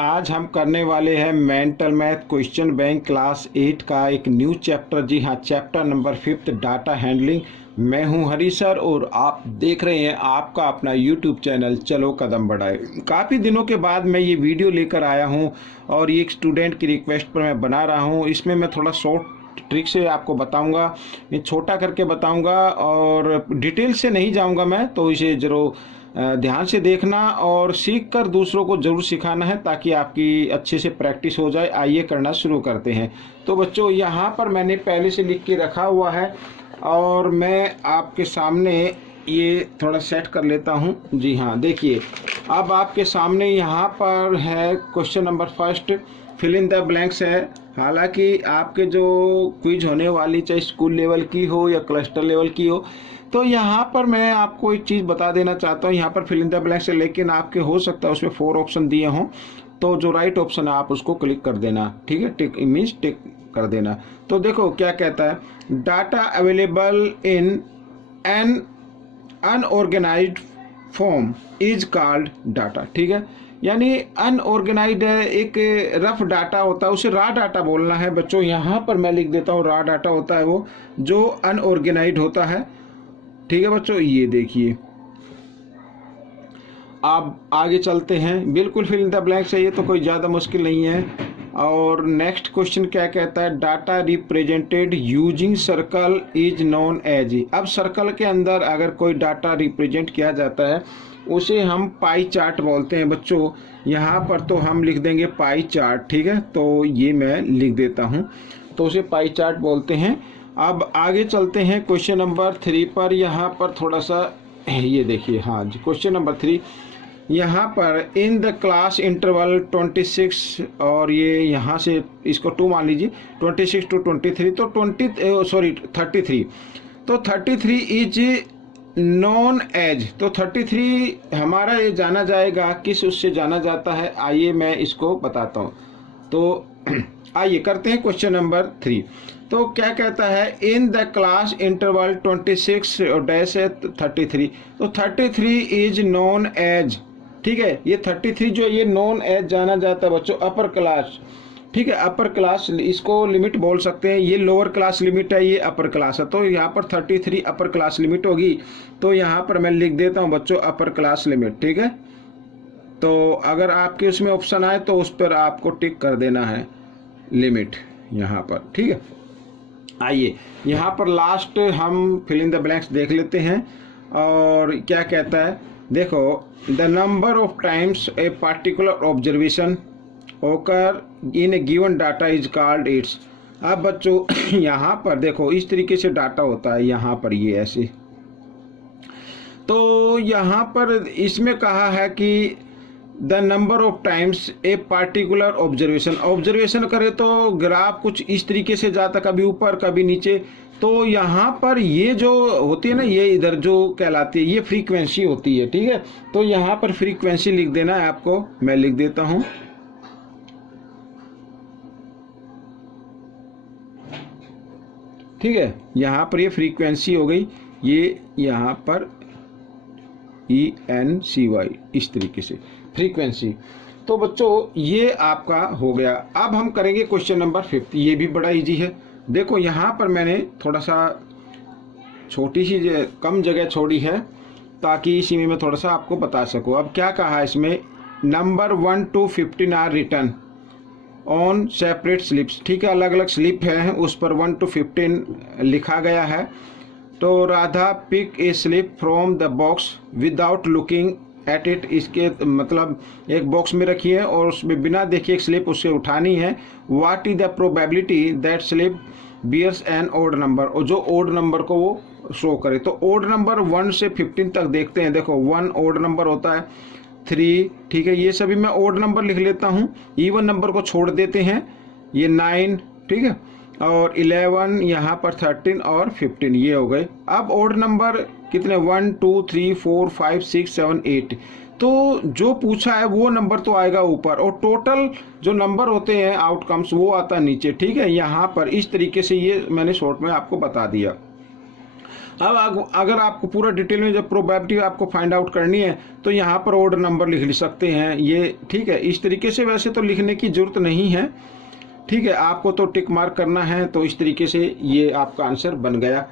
आज हम करने वाले हैं mental math question bank class 8 का एक न्यू चैप्टर। जी हाँ, चैप्टर नंबर 5 डाटा हैंडलिंग। मैं हूं हरी सर और आप देख रहे हैं आपका अपना यूट्यूब चैनल चलो कदम बढ़ाए। काफ़ी दिनों के बाद मैं ये वीडियो लेकर आया हूं और ये एक स्टूडेंट की रिक्वेस्ट पर मैं बना रहा हूं। इसमें मैं थोड़ा शॉर्ट ट्रिक से आपको बताऊंगा, मैं छोटा करके बताऊंगा और डिटेल से नहीं जाऊंगा मैं, तो इसे जरूर ध्यान से देखना और सीख कर दूसरों को जरूर सिखाना है ताकि आपकी अच्छे से प्रैक्टिस हो जाए। आइए करना शुरू करते हैं। तो बच्चों, यहाँ पर मैंने पहले से लिख के रखा हुआ है और मैं आपके सामने ये थोड़ा सेट कर लेता हूँ। जी हाँ, देखिए अब आपके सामने यहाँ पर है question number first, fill in the blanks है। हालांकि आपके जो क्विज होने वाली चाहे स्कूल लेवल की हो या क्लस्टर लेवल की हो, तो यहाँ पर मैं आपको एक चीज़ बता देना चाहता हूँ। यहाँ पर फिल इन द ब्लैंक्स है, लेकिन आपके हो सकता है उसमें 4 ऑप्शन दिए हों, तो जो राइट ऑप्शन है आप उसको क्लिक कर देना। ठीक है, टिक मीन्स टिक कर देना। तो देखो क्या कहता है, data available in an unorganised form is called data. ठीक है, यानी अनऑर्गेनाइज्ड है, एक रफ डाटा होता है, उसे रा डाटा बोलना है बच्चों। यहाँ पर मैं लिख देता हूँ रा डाटा होता है वो जो अनऑर्गेनाइज्ड होता है। ठीक है बच्चों, ये देखिए आप आगे चलते हैं। बिल्कुल फिल इन द ब्लैंक्स है, ये तो कोई ज़्यादा मुश्किल नहीं है। और नेक्स्ट क्वेश्चन क्या कहता है, data represented using circle is known as. अब सर्कल के अंदर अगर कोई डाटा रिप्रेजेंट किया जाता है उसे हम पाई चार्ट बोलते हैं बच्चों। यहाँ पर तो हम लिख देंगे पाई चार्ट। ठीक है, तो ये मैं लिख देता हूँ, तो उसे पाई चार्ट बोलते हैं। अब आगे चलते हैं क्वेश्चन नंबर 3 पर। यहाँ पर थोड़ा सा ये देखिए, हाँ जी, क्वेश्चन नंबर 3 यहाँ पर इन द क्लास इंटरवल 26, और ये यहाँ से इसको 2 मान लीजिए, 26 to 23, तो 33, तो 33 इज नॉन एज। तो 33 हमारा ये जाना जाएगा किस उससे जाना जाता है, आइए मैं इसको बताता हूँ। तो आइए करते हैं क्वेश्चन नंबर 3। तो क्या कहता है, इन द क्लास इंटरवल 26 और डैश है 33, तो 33 इज नॉन एज। ठीक है, ये 33 जो ये नॉन एज जाना जाता है बच्चों अपर क्लास। ठीक है, अपर क्लास इसको लिमिट बोल सकते हैं। ये लोअर क्लास लिमिट है, ये अपर क्लास है, तो यहाँ पर 33 अपर क्लास लिमिट होगी। तो यहाँ पर मैं लिख देता हूँ बच्चों अपर क्लास लिमिट। ठीक है, तो अगर आपके उसमें ऑप्शन आए तो उस पर आपको टिक कर देना है लिमिट यहाँ पर। ठीक है, आइए यहाँ पर लास्ट हम फिल इन द ब्लैंक्स देख लेते हैं। और क्या कहता है, देखो the number of times a particular observation occur in a given data is called its. अब बच्चों यहाँ पर देखो इस तरीके से डाटा होता है, यहाँ पर ये ऐसे। तो यहाँ पर इसमें कहा है कि the number of times a particular observation करे तो ग्राफ कुछ इस तरीके से जाता, कभी ऊपर कभी नीचे। तो यहाँ पर ये जो होती है ना, ये इधर जो कहलाती है ये फ्रीक्वेंसी होती है। ठीक है, तो यहाँ पर फ्रीक्वेंसी लिख देना है आपको, मैं लिख देता हूँ। ठीक है, यहाँ पर ये फ्रीक्वेंसी हो गई, ये यहाँ पर ENCY इस तरीके से फ्रीक्वेंसी। तो बच्चों ये आपका हो गया। अब हम करेंगे क्वेश्चन नंबर 5। ये भी बड़ा इजी है। देखो यहाँ पर मैंने थोड़ा सा छोटी सी कम जगह छोड़ी है ताकि इसी में मैं थोड़ा सा आपको बता सकूँ। अब क्या कहा है इसमें, number 1 to 15 are written on separate slips. ठीक है, अलग अलग स्लिप है, उस पर 1 to 15 लिखा गया है। तो Radha pick a slip from the box without looking at it. इसके मतलब एक बॉक्स में रखी है और उसमें बिना देखे एक स्लिप उससे उठानी है। What is the probability that slip bears an odd number, और जो ओड नंबर को वो शो करे। तो ओड नंबर 1 से 15 तक देखते हैं। देखो 1 ओड नंबर होता है, 3, ठीक है, ये सभी मैं ओड नंबर लिख लेता हूँ। इवन नंबर को छोड़ देते हैं, ये 9, ठीक है, और 11, यहाँ पर 13 और 15 ये हो गए। अब ओड नंबर कितने, 1 2 3 4 5 6 7 8। तो जो पूछा है वो नंबर तो आएगा ऊपर और टोटल जो नंबर होते हैं आउटकम्स वो आता नीचे। ठीक है, यहाँ पर इस तरीके से ये मैंने शॉर्ट में आपको बता दिया। अब अगर आपको पूरा डिटेल में जब प्रोबेबिलिटी आपको फाइंड आउट करनी है तो यहाँ पर ऑड नंबर लिख सकते हैं ये, ठीक है। इस तरीके से वैसे तो लिखने की जरूरत नहीं है, ठीक है, आपको तो टिक मार्क करना है, तो इस तरीके से ये आपका आंसर बन गया।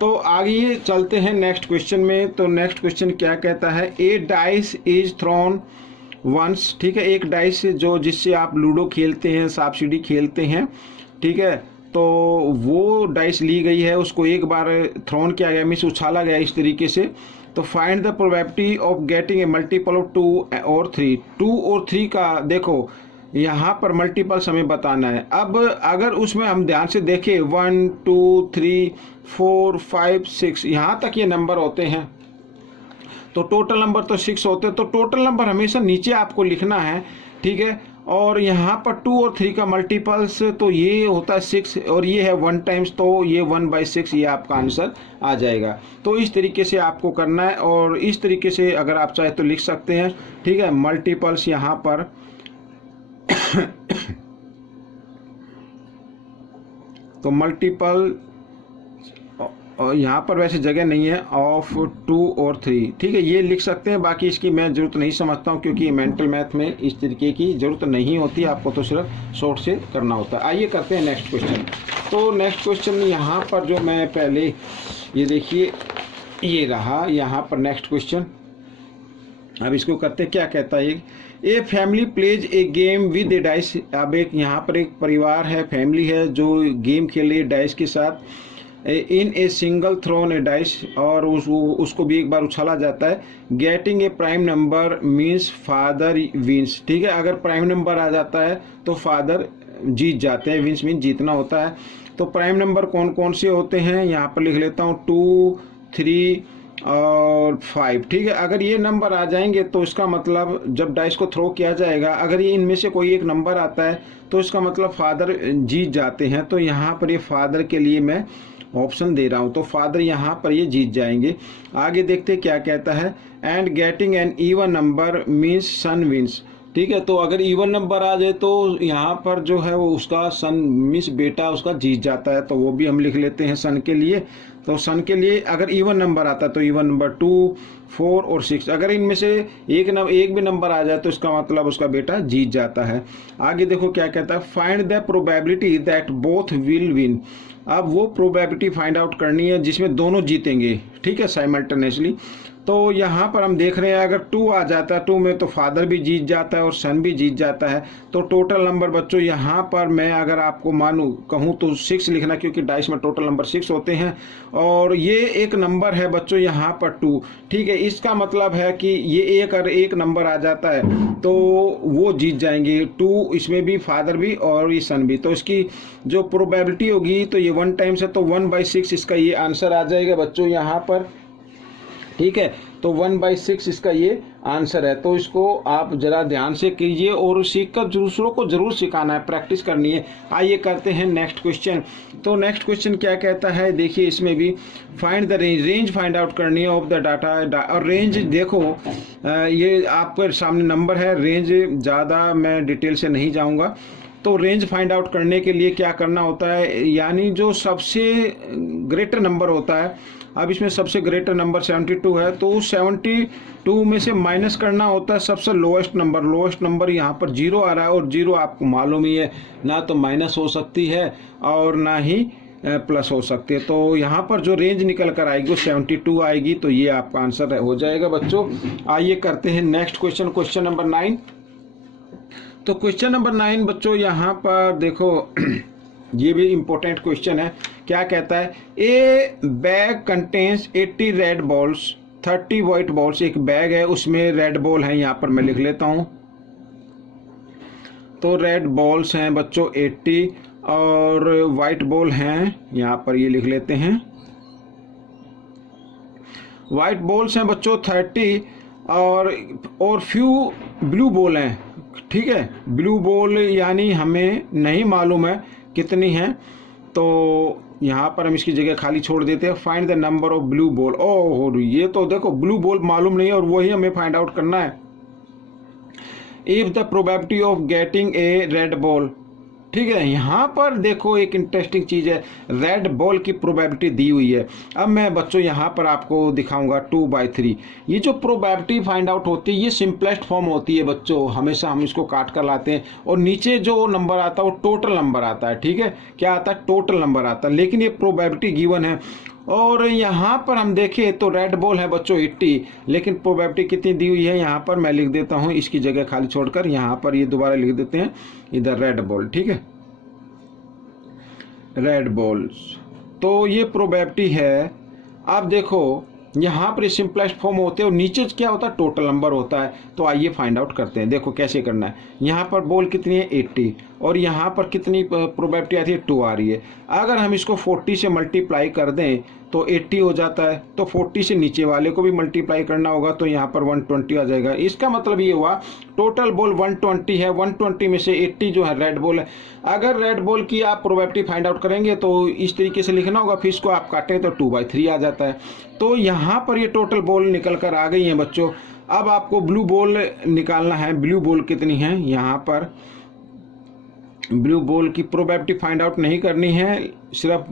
तो आगे चलते हैं नेक्स्ट क्वेश्चन में। तो नेक्स्ट क्वेश्चन क्या कहता है, ए डाइस इज थ्रोन वंस, ठीक है, एक डाइस जो जिससे आप लूडो खेलते हैं, सांप सीढ़ी खेलते हैं, ठीक है, तो वो डाइस ली गई है, उसको एक बार थ्रोन किया गया, मीन्स उछाला गया इस तरीके से। तो find the probability of getting a multiple of 2 और 3। 2 और 3 का देखो यहाँ पर मल्टीपल्स हमें बताना है। अब अगर उसमें हम ध्यान से देखें 1 2 3 4 5 6 यहाँ तक ये नंबर होते हैं, तो टोटल नंबर तो 6 होते हैं, तो टोटल नंबर हमेशा नीचे आपको लिखना है, ठीक है। और यहाँ पर 2 और 3 का मल्टीपल्स तो ये होता है 6 और ये है 1 टाइम्स, तो ये 1/6 ये आपका आंसर आ जाएगा। तो इस तरीके से आपको करना है और इस तरीके से अगर आप चाहे तो लिख सकते हैं, ठीक है। मल्टीपल्स यहाँ पर तो मल्टीपल यहाँ पर वैसे जगह नहीं है ऑफ 2 और 3, ठीक है, ये लिख सकते हैं। बाकी इसकी मैं ज़रूरत नहीं समझता हूँ क्योंकि मेंटल मैथ में इस तरीके की ज़रूरत नहीं होती, आपको तो सिर्फ शॉर्ट से करना होता है। आइए करते हैं नेक्स्ट क्वेश्चन। तो नेक्स्ट क्वेश्चन यहाँ पर जो मैं पहले ये देखिए ये रहा यहाँ पर नेक्स्ट क्वेश्चन। अब इसको करते क्या कहता है, a family plays a game with A dice. अब एक यहाँ पर एक परिवार है, फैमिली है जो गेम खेले डाइस के साथ, in a single thrown a dice, और उसको भी एक बार उछाला जाता है। Getting a prime number means father wins, ठीक है, अगर प्राइम नंबर आ जाता है तो फादर जीत जाते हैं, विंस मीन्स जीतना होता है। तो प्राइम नंबर कौन कौन से होते हैं यहाँ पर लिख लेता हूँ, 2 3 और 5, ठीक है। अगर ये नंबर आ जाएंगे तो इसका मतलब जब डाइस को थ्रो किया जाएगा अगर ये इनमें से कोई एक नंबर आता है तो इसका मतलब फादर जीत जाते हैं। तो यहाँ पर ये फादर के लिए मैं ऑप्शन दे रहा हूँ, तो फादर यहाँ पर ये जीत जाएंगे। आगे देखते क्या कहता है, and getting an even number means son wins, ठीक है। तो अगर इवन नंबर आ जाए तो यहाँ पर जो है वो उसका सन मीन्स बेटा उसका जीत जाता है, तो वो भी हम लिख लेते हैं सन के लिए। तो सन के लिए अगर इवन नंबर आता है तो इवन नंबर 2 4 और 6, अगर इनमें से एक भी नंबर आ जाए तो इसका मतलब उसका बेटा जीत जाता है। आगे देखो क्या कहता है, find the probability that both will win. अब वो प्रोबेबिलिटी फाइंड आउट करनी है जिसमें दोनों जीतेंगे, ठीक है, साइमल्टेनियसली। तो यहाँ पर हम देख रहे हैं अगर 2 आ जाता है, 2 में तो फादर भी जीत जाता है और सन भी जीत जाता है। तो टोटल नंबर बच्चों यहाँ पर मैं अगर आपको मानूँ कहूँ तो 6 लिखना, क्योंकि डाइस में टोटल नंबर 6 होते हैं और ये एक नंबर है बच्चों यहाँ पर 2, ठीक है। इसका मतलब है कि ये एक नंबर आ जाता है तो वो जीत जाएंगे, 2 इसमें भी फादर भी और ये सन भी। तो इसकी जो प्रोबेबिलिटी होगी तो ये 1 टाइम्स है, तो 1/6 इसका ये आंसर आ जाएगा बच्चों यहाँ पर, ठीक है। तो 1/6 इसका ये आंसर है। तो इसको आप जरा ध्यान से कीजिए और सीखकर दूसरों को जरूर सिखाना है, प्रैक्टिस करनी है। आइए करते हैं नेक्स्ट क्वेश्चन। तो नेक्स्ट क्वेश्चन क्या कहता है, देखिए इसमें भी find the range find out करनी है ऑफ द डाटा। और रेंज देखो ये आपके सामने नंबर है, रेंज ज़्यादा मैं डिटेल से नहीं जाऊँगा। तो रेंज फाइंड आउट करने के लिए क्या करना होता है, यानी जो सबसे ग्रेटर नंबर होता है, अब इसमें सबसे ग्रेटर नंबर 72 है, तो उस 72 में से माइनस करना होता है सबसे लोएस्ट नंबर। लोएस्ट नंबर यहाँ पर 0 आ रहा है और 0 आपको मालूम ही है, ना तो माइनस हो सकती है और ना ही प्लस हो सकती है। तो यहाँ पर जो रेंज निकल कर आएगी वो 72 आएगी, तो ये आपका आंसर हो जाएगा बच्चों। आइए करते हैं नेक्स्ट क्वेश्चन, क्वेश्चन नंबर 9। तो क्वेश्चन नंबर 9 बच्चों यहाँ पर देखो ये भी इम्पोर्टेंट क्वेश्चन है। क्या कहता है, ए bag contains 80 red balls 30 white balls. एक बैग है उसमें रेड बॉल है, यहाँ पर मैं लिख लेता हूँ। तो रेड बॉल्स हैं बच्चों 80 और व्हाइट बॉल हैं, यहाँ पर ये लिख लेते हैं। व्हाइट बॉल्स हैं बच्चों 30 और फ्यू ब्लू बॉल हैं, ठीक है। ब्लू बॉल यानी हमें नहीं मालूम है कितनी हैं, तो यहाँ पर हम इसकी जगह खाली छोड़ देते हैं। Find the number of blue ball. ओह ये तो देखो ब्लू बॉल मालूम नहीं है और वही हमें फाइंड आउट करना है। If the probability of getting a red ball, ठीक है। यहाँ पर देखो एक इंटरेस्टिंग चीज़ है, रेड बॉल की प्रोबेबिलिटी दी हुई है। अब मैं बच्चों यहाँ पर आपको दिखाऊंगा 2/3। ये जो प्रोबेबिलिटी फाइंड आउट होती है ये सिंपलेस्ट फॉर्म होती है बच्चों, हमेशा हम इसको काट कर लाते हैं और नीचे जो नंबर आता है वो टोटल नंबर आता है। ठीक है, क्या आता है, टोटल नंबर आता है, लेकिन ये प्रोबेबिलिटी गिवन है। और यहाँ पर हम देखें तो रेड बॉल है बच्चों 80, लेकिन प्रोबेबिलिटी कितनी दी हुई है यहाँ पर मैं लिख देता हूँ, इसकी जगह खाली छोड़कर यहाँ पर ये दोबारा लिख देते हैं इधर रेड बॉल। ठीक है, रेड बॉल्स, तो ये प्रोबेबिलिटी है। आप देखो यहाँ पर सिंपलेस्ट फॉर्म होते हैं और नीचे क्या होता है, टोटल नंबर होता है। तो आइए फाइंड आउट करते हैं। देखो कैसे करना है। यहाँ पर बॉल कितनी है 80 और यहाँ पर कितनी प्रोबेबिलिटी आती है 2 आ रही है। अगर हम इसको 40 से मल्टीप्लाई कर दें तो 80 हो जाता है, तो 40 से नीचे वाले को भी मल्टीप्लाई करना होगा तो यहाँ पर 120 आ जाएगा। इसका मतलब ये हुआ टोटल बॉल 120 है, 120 में से 80 जो है रेड बॉल है। अगर रेड बॉल की आप प्रोबेबिलिटी फाइंड आउट करेंगे तो इस तरीके से लिखना होगा, फिर इसको आप काटें तो 2/3 आ जाता है। तो यहाँ पर ये टोटल बॉल निकल कर आ गई है बच्चों। अब आपको ब्लू बॉल निकालना है। ब्लू बॉल कितनी है, यहाँ पर ब्लू बॉल की प्रोबेबिलिटी फाइंड आउट नहीं करनी है, सिर्फ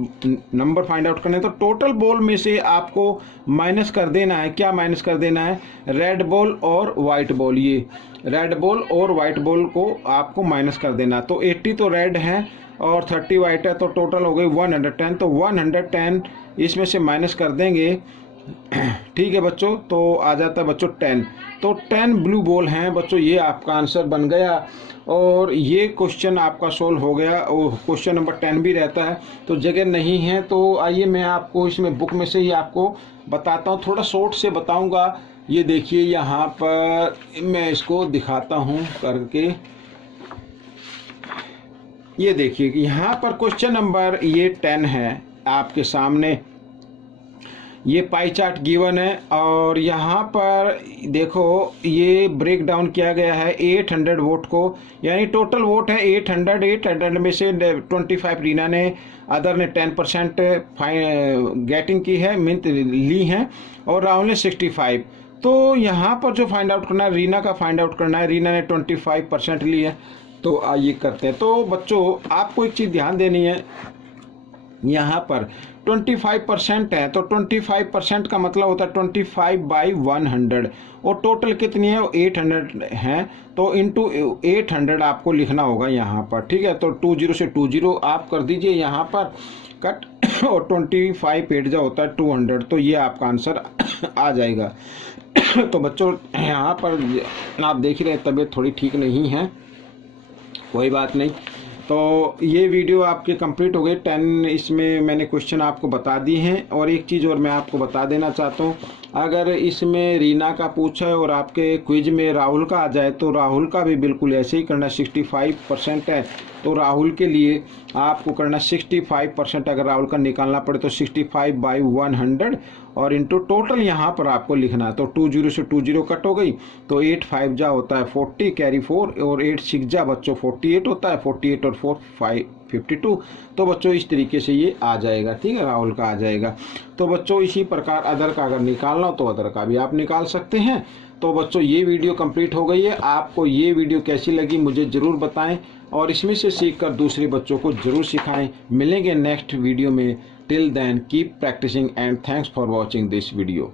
नंबर फाइंड आउट करना है। तो टोटल बॉल में से आपको माइनस कर देना है। क्या माइनस कर देना है, रेड बॉल और वाइट बॉल। ये रेड बॉल और वाइट बॉल को आपको माइनस कर देना। तो 80 तो रेड है और 30 वाइट है, तो टोटल हो गई 110। तो 110 इसमें से माइनस कर देंगे, ठीक है बच्चों, तो आ जाता है बच्चों 10। तो 10 ब्लू बॉल हैं बच्चों, ये आपका आंसर बन गया और ये क्वेश्चन आपका सोल्व हो गया। और क्वेश्चन नंबर 10 भी रहता है, तो जगह नहीं है तो आइए मैं आपको इसमें बुक में से ही आपको बताता हूँ, थोड़ा शॉर्ट से बताऊँगा। ये देखिए यहाँ पर मैं इसको दिखाता हूँ करके। ये देखिए कि यहाँ पर क्वेश्चन नंबर ये 10 है आपके सामने, ये पाई चार्ट गिवन है और यहाँ पर देखो ये ब्रेक डाउन किया गया है 800 वोट को, यानी टोटल वोट है 800 में से 25 रीना ने, अदर ने 10% गेटिंग की है, मिंट ली है, और राहुल ने 65। तो यहाँ पर जो फाइंड आउट करना है रीना का फाइंड आउट करना है। रीना ने 25% ली है, तो आइए करते हैं। तो बच्चों आपको एक चीज़ ध्यान देनी है, यहाँ पर 25% है तो 25% का मतलब होता है 25/100 और टोटल कितनी है, 800 है, तो इंटू 800 आपको लिखना होगा यहाँ पर। ठीक है, तो 20 से 20 आप कर दीजिए यहाँ पर कट और 25 8 जा होता है 200, तो ये आपका आंसर आ जाएगा। तो बच्चों यहाँ पर आप देख रहे हैं तबीयत थोड़ी ठीक नहीं है, कोई बात नहीं। तो ये वीडियो आपके कंप्लीट हो गई 10, इसमें मैंने क्वेश्चन आपको बता दिए हैं। और एक चीज़ और मैं आपको बता देना चाहता हूँ, अगर इसमें रीना का पूछा है और आपके क्विज में राहुल का आ जाए तो राहुल का भी बिल्कुल ऐसे ही करना। 65% है तो राहुल के लिए आपको करना 65%। अगर राहुल का निकालना पड़े तो 65/100 और इंटू टोटल यहाँ पर आपको लिखना है। तो 20 से 20 कट हो गई, तो 8 5 जा होता है 40, कैरी 4, और 8 6 जा बच्चों 48 होता है, 48 और 4 5 52। तो बच्चों इस तरीके से ये आ जाएगा। ठीक है, राहुल का आ जाएगा। तो बच्चों इसी प्रकार अदर का अगर निकालना हो तो अदर का भी आप निकाल सकते हैं। तो बच्चों ये वीडियो कंप्लीट हो गई है। आपको ये वीडियो कैसी लगी मुझे ज़रूर बताएं और इसमें से सीखकर दूसरे बच्चों को ज़रूर सिखाएं। मिलेंगे नेक्स्ट वीडियो में। Till then keep practising and thanks for watching this video.